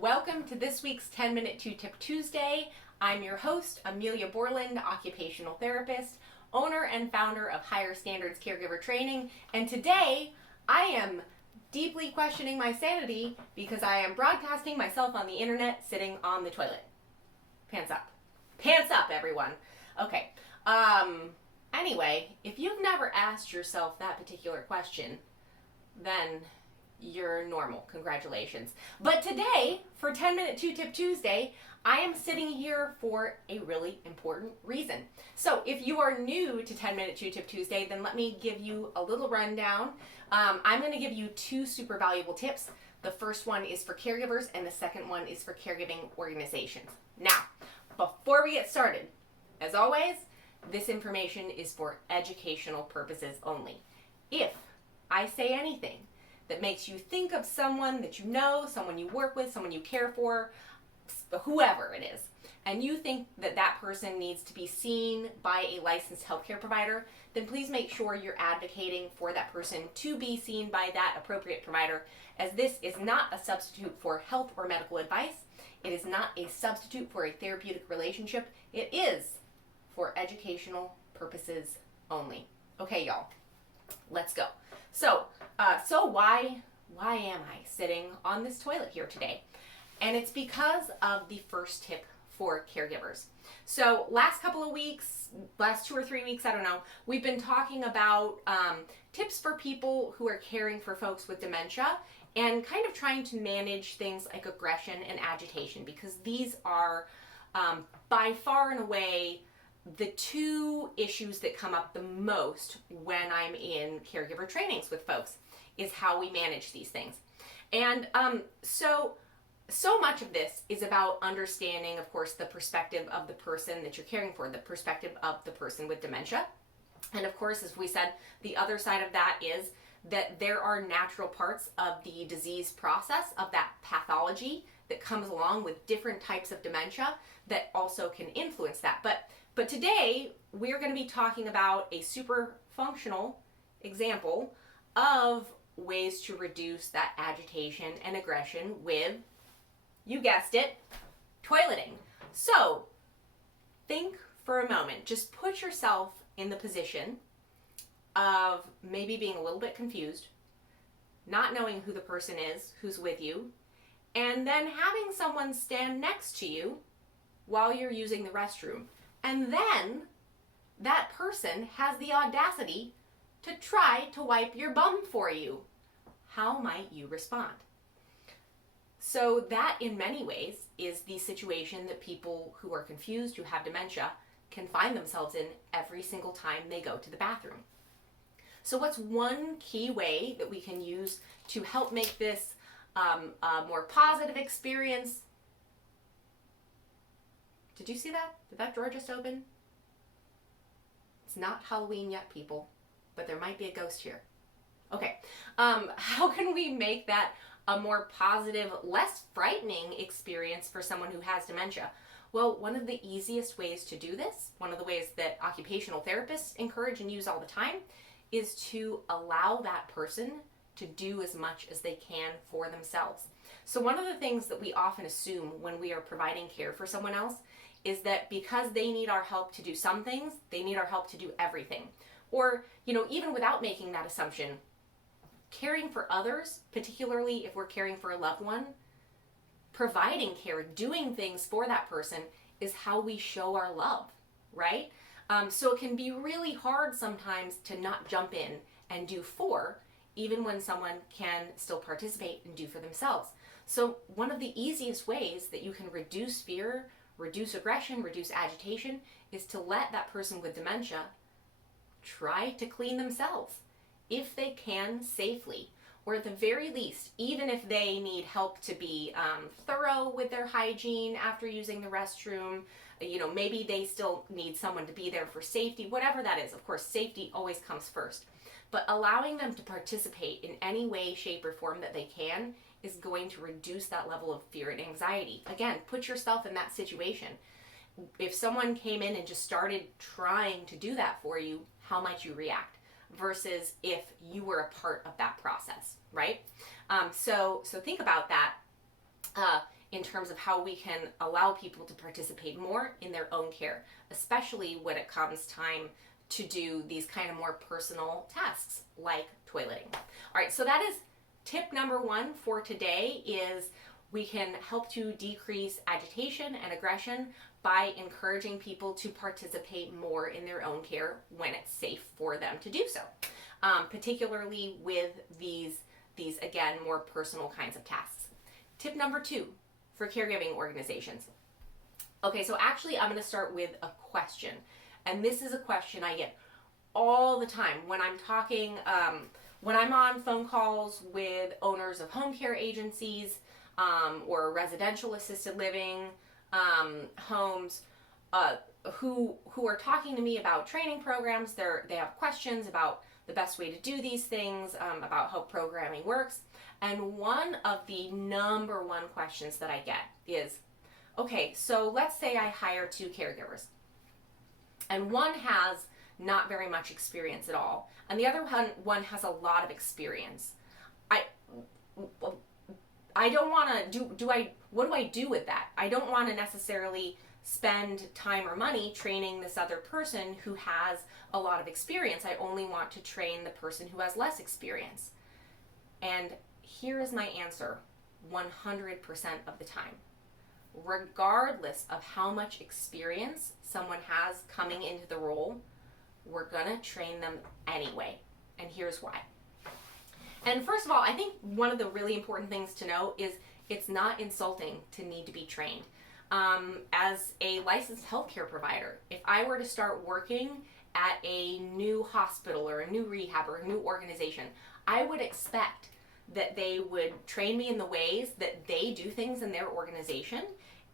Welcome to this week's 10-Minute 2-Tip Tuesday. I'm your host, Amelia Borland, occupational therapist, owner and founder of Higher Standards Caregiver Training, and today I am deeply questioning my sanity because I am broadcasting myself on the internet sitting on the toilet. Pants up. Pants up, everyone. Okay. Anyway, if you've never asked yourself that particular question, then you're normal. Congratulations. But today, for 10-Minute 2-Tip Tuesday, I am sitting here for a really important reason. So if you are new to 10-Minute 2-Tip Tuesday, then let me give you a little rundown. I'm going to give you two super valuable tips. The first one is for caregivers, and the second one is for caregiving organizations. Now, before we get started, as always, this information is for educational purposes only. If I say anything that makes you think of someone that you know, someone you work with, someone you care for, whoever it is, and you think that that person needs to be seen by a licensed healthcare provider, then please make sure you're advocating for that person to be seen by that appropriate provider, as this is not a substitute for health or medical advice. It is not a substitute for a therapeutic relationship. It is for educational purposes only. Okay, y'all, let's go. So why am I sitting on this toilet here today? And it's because of the first tip for caregivers. So last couple of weeks, last 2 or 3 weeks, I don't know, we've been talking about tips for people who are caring for folks with dementia and kind of trying to manage things like aggression and agitation, because these are by far and away the two issues that come up the most when I'm in caregiver trainings with folks, is how we manage these things. And so much of this is about understanding, of course, the perspective of the person that you're caring for, the perspective of the person with dementia. And of course, as we said, the other side of that is that there are natural parts of the disease process, of that pathology that comes along with different types of dementia that also can influence that. But today, we're going to be talking about a super functional example of ways to reduce that agitation and aggression with, you guessed it, toileting. So, think for a moment. Just put yourself in the position of maybe being a little bit confused, not knowing who the person is who's with you, and then having someone stand next to you while you're using the restroom. And then that person has the audacity to try to wipe your bum for you. How might you respond? So that, in many ways, is the situation that people who are confused, who have dementia, can find themselves in every single time they go to the bathroom. So what's one key way that we can use to help make this a more positive experience? Did you see that? Did that drawer just open? It's not Halloween yet, people, but there might be a ghost here. Okay, how can we make that a more positive, less frightening experience for someone who has dementia? Well, one of the easiest ways to do this, one of the ways that occupational therapists encourage and use all the time, is to allow that person to do as much as they can for themselves. So one of the things that we often assume when we are providing care for someone else is that because they need our help to do some things, they need our help to do everything. Or, even without making that assumption, caring for others, particularly if we're caring for a loved one, providing care, doing things for that person is how we show our love, right? So it can be really hard sometimes to not jump in and do for, even when someone can still participate and do for themselves. So one of the easiest ways that you can reduce fear, reduce aggression, reduce agitation, is to let that person with dementia try to clean themselves, if they can safely, or at the very least, even if they need help to be thorough with their hygiene after using the restroom, maybe they still need someone to be there for safety, whatever that is. Of course, safety always comes first, but allowing them to participate in any way, shape, or form that they can is going to reduce that level of fear and anxiety. Again, put yourself in that situation. If someone came in and just started trying to do that for you, how might you react? Versus if you were a part of that process, right? So think about that. in terms of how we can allow people to participate more in their own care, especially when it comes time to do these kind of more personal tasks like toileting. All right, so that is tip number 1 for today, is we can help to decrease agitation and aggression by encouraging people to participate more in their own care when it's safe for them to do so, particularly with these again, more personal kinds of tasks. Tip number 2 for caregiving organizations. Okay, so actually I'm going to start with a question. And this is a question I get all the time when I'm talking, when I'm on phone calls with owners of home care agencies or residential assisted living homes who are talking to me about training programs. They have questions about the best way to do these things, about how programming works. And one of the number 1 questions that I get is, okay, so let's say I hire 2 caregivers, and one has not very much experience at all, and the other one has a lot of experience. I don't want to what do I do with that? I don't want to necessarily spend time or money training this other person who has a lot of experience. I only want to train the person who has less experience. And here is my answer 100% of the time. Regardless of how much experience someone has coming into the role, we're gonna train them anyway. And here's why. And first of all, I think one of the really important things to know is it's not insulting to need to be trained. As a licensed healthcare provider, if I were to start working at a new hospital or a new rehab or a new organization, I would expect that they would train me in the ways that they do things in their organization,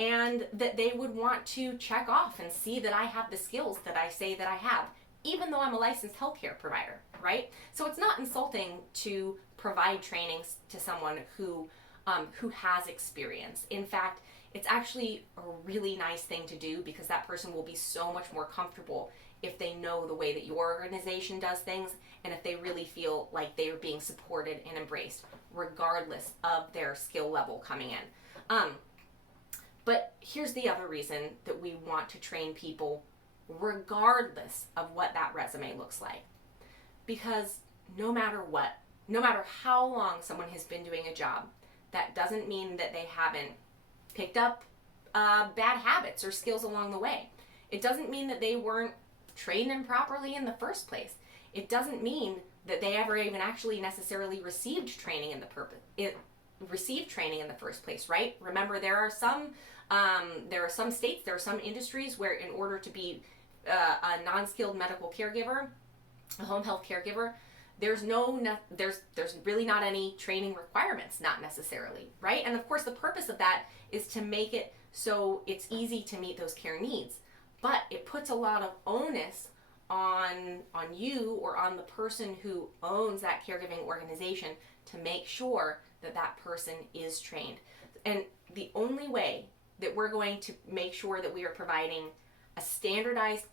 and that they would want to check off and see that I have the skills that I say that I have, even though I'm a licensed healthcare provider, right? So it's not insulting to provide trainings to someone who has experience. In fact, it's actually a really nice thing to do, because that person will be so much more comfortable if they know the way that your organization does things, and if they really feel like they are being supported and embraced, regardless of their skill level coming in. But here's the other reason that we want to train people regardless of what that resume looks like. Because no matter what, no matter how long someone has been doing a job, that doesn't mean that they haven't picked up bad habits or skills along the way. It doesn't mean that they weren't trained improperly in the first place. It doesn't mean that they ever even actually necessarily received training in the first place, right? Remember, there are some states, there are some industries where in order to be a non-skilled medical caregiver, a home health caregiver, there's really not any training requirements, not necessarily, right? And of course, the purpose of that is to make it so it's easy to meet those care needs. But it puts a lot of onus on you or on the person who owns that caregiving organization to make sure that that person is trained. And the only way that we're going to make sure that we are providing a standardized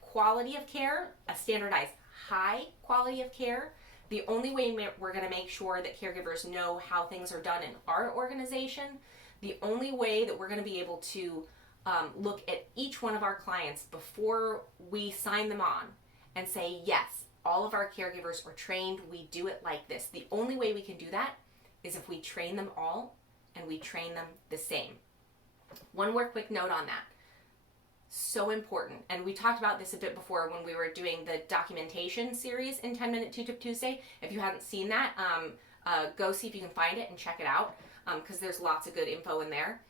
quality of care, a standardized high quality of care, the only way we're going to make sure that caregivers know how things are done in our organization, the only way that we're going to be able to look at each one of our clients before we sign them on and say, yes, all of our caregivers are trained, we do it like this. The only way we can do that is if we train them all and we train them the same. One more quick note on that. So important. And we talked about this a bit before when we were doing the documentation series in 10-Minute 2-Tip Tuesday. If you hadn't seen that, go see if you can find it and check it out, because there's lots of good info in there.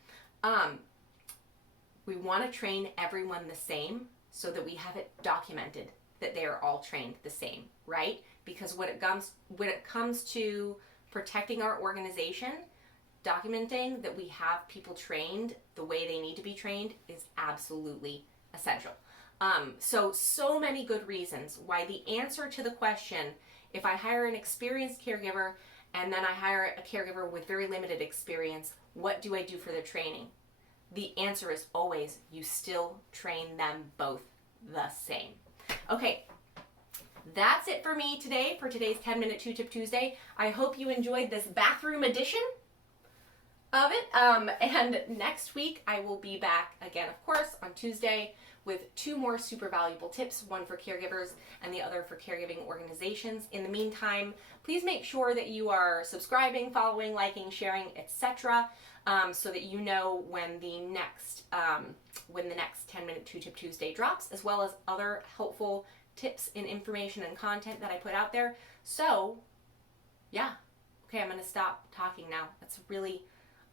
We want to train everyone the same so that we have it documented that they are all trained the same, right? Because when it comes to protecting our organization, documenting that we have people trained the way they need to be trained is absolutely essential. So many good reasons why the answer to the question, if I hire an experienced caregiver and then I hire a caregiver with very limited experience, what do I do for their training? The answer is always, you still train them both the same. Okay, that's it for me today, for today's 10-Minute 2-Tip Tuesday. I hope you enjoyed this bathroom edition of it. And next week I will be back again, of course, on Tuesday with 2 more super valuable tips, one for caregivers and the other for caregiving organizations. In the meantime, please make sure that you are subscribing, following, liking, sharing, etc. So that you know when the next 10-minute 2-tip Tuesday drops, as well as other helpful tips and information and content that I put out there. So, yeah. Okay, I'm going to stop talking now. That's really,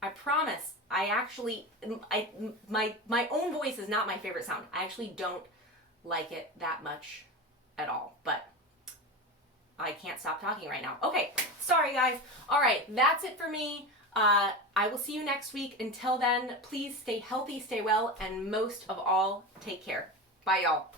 I promise, my own voice is not my favorite sound. I actually don't like it that much at all, but I can't stop talking right now. Okay, sorry guys. All right, that's it for me. I will see you next week. Until then, please stay healthy, stay well, and most of all, take care. Bye, y'all.